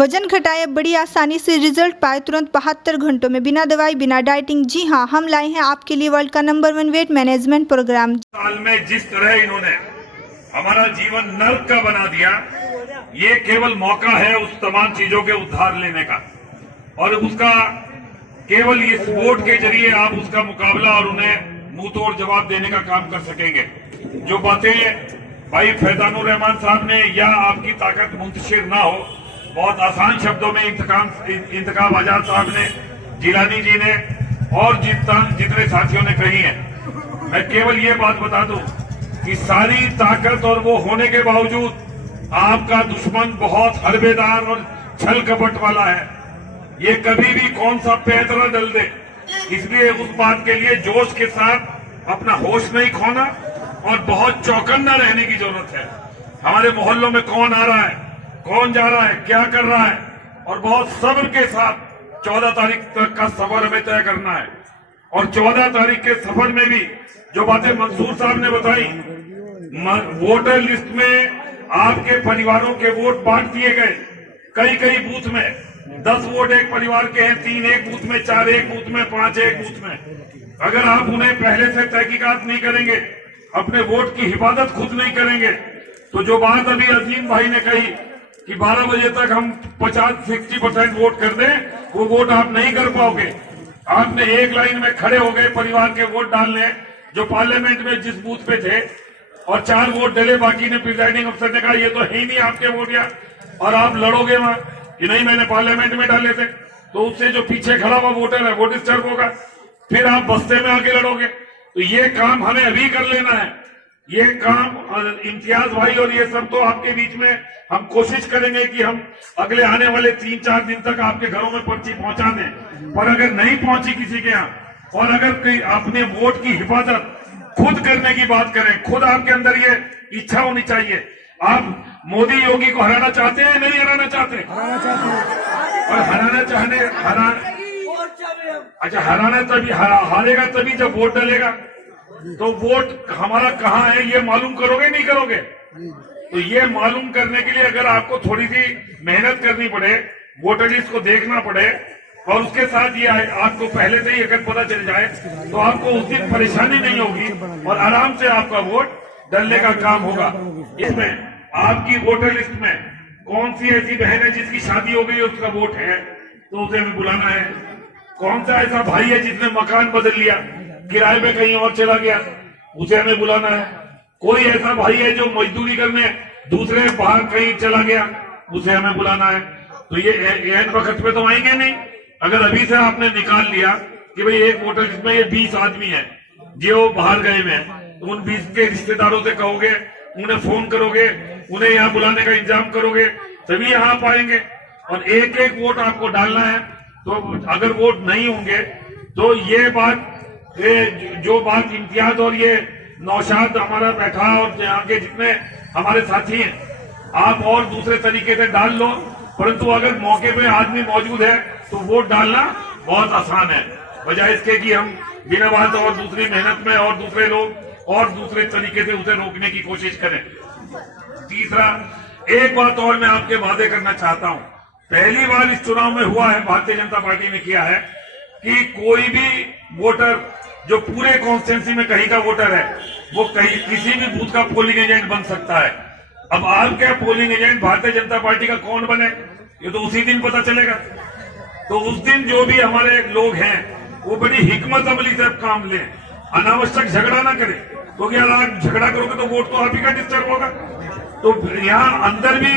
वजन घटाए बड़ी आसानी से रिजल्ट पाए तुरंत 72 घंटों में, बिना दवाई बिना डाइटिंग। जी हाँ, हम लाए हैं आपके लिए वर्ल्ड का नंबर 1 वेट मैनेजमेंट प्रोग्राम। साल में जिस तरह इन्होंने हमारा जीवन नर्क का बना दिया, ये केवल मौका है उस तमाम चीजों के उद्धार लेने का, और उसका केवल इस वोट के जरिए आप उसका मुकाबला और उन्हें मुंह तोड़ जवाब देने का काम कर सकेंगे। जो बातें भाई फैजानुर रहमान साहब ने या आपकी ताकत मुंतशिर ना हो, बहुत आसान शब्दों में इंतखाब आजाद साहब ने, जिलानी जी ने और जितने साथियों ने कही है, मैं केवल ये बात बता दूं कि सारी ताकत और वो होने के बावजूद आपका दुश्मन बहुत हरबेदार और छल कपट वाला है। ये कभी भी कौन सा पैतरा डल दे, इसलिए उस बात के लिए जोश के साथ अपना होश नहीं खोना और बहुत चौकन्ना रहने की जरूरत है। हमारे मोहल्लों में कौन आ रहा है, कौन जा रहा है, क्या कर रहा है, और बहुत सब्र के साथ 14 तारीख तक का सफर हमें तय करना है। और 14 तारीख के सफर में भी जो बातें मंसूर साहब ने बताई, वोटर लिस्ट में आपके परिवारों के वोट बांट दिए गए। कई बूथ में 10 वोट एक परिवार के हैं, 3 एक बूथ में, 4 एक बूथ में, 5 एक बूथ में। अगर आप उन्हें पहले से तहकीकात नहीं करेंगे, अपने वोट की हिफाजत खुद नहीं करेंगे, तो जो बात अभी अजीम भाई ने कही कि 12 बजे तक हम 50-60% वोट कर दें, वो वोट आप नहीं कर पाओगे। आपने एक लाइन में खड़े हो गए परिवार के वोट डालने, जो पार्लियामेंट में जिस बूथ पे थे, और 4 वोट डले, बाकी ने प्रिजाइडिंग अफसर ने कहा ये तो है ही नहीं आपके वोट, या और आप लड़ोगे वहां कि नहीं मैंने पार्लियामेंट में डाले थे, तो उससे जो पीछे खड़ा हुआ वोटर है वो डिस्टर्ब होगा, फिर आप बस्ते में आके लड़ोगे। तो ये काम हमें अभी कर लेना है। ये काम इम्तियाज भाई और ये सब तो आपके बीच में हम कोशिश करेंगे कि हम अगले आने वाले 3-4 दिन तक आपके घरों में पर्ची पहुंचा दें। पर अगर नहीं पहुंची किसी के यहाँ, और अगर कोई अपने वोट की हिफाजत खुद करने की बात करें, खुद आपके अंदर ये इच्छा होनी चाहिए। आप मोदी योगी को हराना चाहते हैं, नहीं हराना चाहते? और हराना तभी हारेगा तभी जब वोट डलेगा। तो वोट हमारा कहाँ है ये मालूम करोगे, नहीं करोगे? तो ये मालूम करने के लिए अगर आपको थोड़ी सी मेहनत करनी पड़े, वोटर लिस्ट को देखना पड़े, और उसके साथ ये आपको पहले से ही अगर पता चल जाए, तो आपको उस दिन परेशानी नहीं होगी और आराम से आपका वोट डलने का काम होगा। इसमें आपकी वोटर लिस्ट में कौन सी ऐसी बहन है जिसकी शादी हो गई, उसका वोट है, तो उसे हमें बुलाना है। कौन सा ऐसा भाई है जिसने मकान बदल लिया, किराए पे कहीं और चला गया, उसे हमें बुलाना है। कोई ऐसा भाई है जो मजदूरी करने दूसरे बाहर कहीं चला गया, उसे हमें बुलाना है। तो ये एन वक्त पे तो आएंगे नहीं। अगर अभी से आपने निकाल लिया कि भाई एक वोटर लिस्ट में ये 20 आदमी है जो बाहर गए हुए हैं, तो उन 20 के रिश्तेदारों से कहोगे, उन्हें फोन करोगे, उन्हें यहाँ बुलाने का इंतजाम करोगे, तभी यहाँ आप आएंगे। और एक एक वोट आपको डालना है। तो अगर वोट नहीं होंगे तो ये बात, जो बात इम्तियाज और ये नौशाद हमारा बैठा और यहाँ के जितने हमारे साथी हैं, आप और दूसरे तरीके से डाल लो, परंतु अगर मौके पे आदमी मौजूद है तो वोट डालना बहुत आसान है, बजाय इसके कि हम बिना बात और दूसरी मेहनत में और दूसरे लोग और दूसरे तरीके से उसे रोकने की कोशिश करें। तीसरा, एक बात और मैं आपके वादे करना चाहता हूं। पहली बार इस चुनाव में हुआ है, भारतीय जनता पार्टी ने किया है कि कोई भी वोटर जो पूरे कॉन्स्टिट्यूंसी में कहीं का वोटर है, वो कहीं किसी भी बूथ का पोलिंग एजेंट बन सकता है। अब आपका polling agent Bharatiya Janata party का कौन बने, ये तो उसी दिन पता चलेगा। तो उस दिन जो भी हमारे लोग हैं वो बड़ी हिकमत अमली से काम लें, अनावश्यक झगड़ा ना करें, क्योंकि अगर आप झगड़ा करोगे तो वोट तो आप ही का डिस्टर्ब होगा। तो यहाँ अंदर भी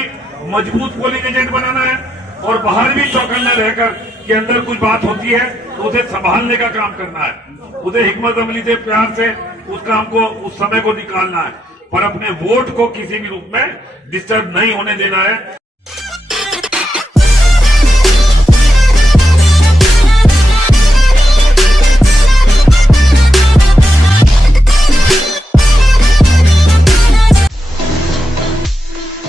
मजबूत पोलिंग एजेंट बनाना है और बाहर भी चौकन्ना रहकर कि अंदर कुछ बात होती है तो उसे संभालने का काम करना है, उसे हिकमत अमली से प्यार से उस काम को, उस समय को निकालना है, पर अपने वोट को किसी भी रूप में डिस्टर्ब नहीं होने देना है।